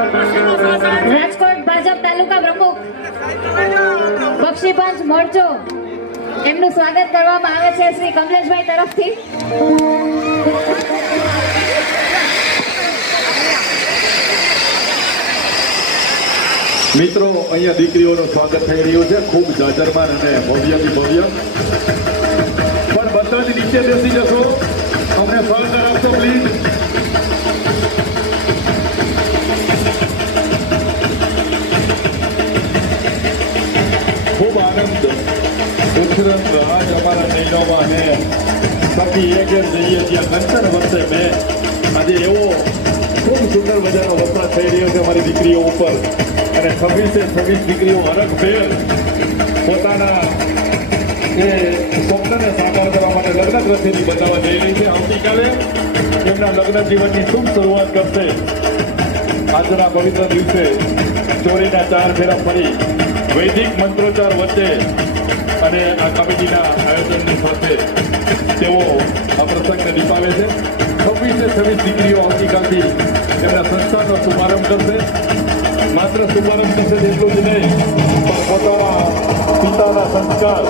રાજકોટ ભાજપ તાલુકા પ્રમુખ બક્ષીપંચ મોરચો એમનું સ્વાગત કરવામાં આવે છે શ્રી કમલેશભાઈ તરફથી. મિત્રો, અહીંયા દીકરીઓનું સ્વાગત થઈ રહ્યું છે, ખૂબ જાજરમાન અને ભવ્યથી ભવ્ય. પણ બધા જ નીચે બેસી જશો, અમને સહકાર આપશો પ્લીઝ. ખૂબ આનંદ ઉછરત આજ અમારા નૈનોમાં ને બાકી એક જઈએ ત્યાં કંચન વચ્ચે મેં આજે એવો ખૂબ સુંદર મજાનો વપરાશ થઈ રહ્યો છે અમારી દીકરીઓ ઉપર. અને 26 દીકરીઓ હરખભેર પોતાના એ સ્વપ્નને સાકાર કરવા માટે લગ્ન દ્રષ્ટિથી બતાવવા જઈ રહી છે. આવતીકાલે એમના લગ્ન જીવનની શુભ શરૂઆત કરશે. આજના પવિત્ર દિવસે ચોરીના 4 ફેરા ફરી વૈદિક મંત્રોચ્ચાર વચ્ચે અને આ કમિટીના આયોજનની સાથે તેઓ આ પ્રસંગને નિભાવે છે. 26 દીકરીઓ આવતીકાલથી એમના સંસ્થાનો શુભારંભ કરશે. માત્ર શુભારંભ કરશે એટલું જ નહીં, પણ પોતાના પિતાના સંસ્કાર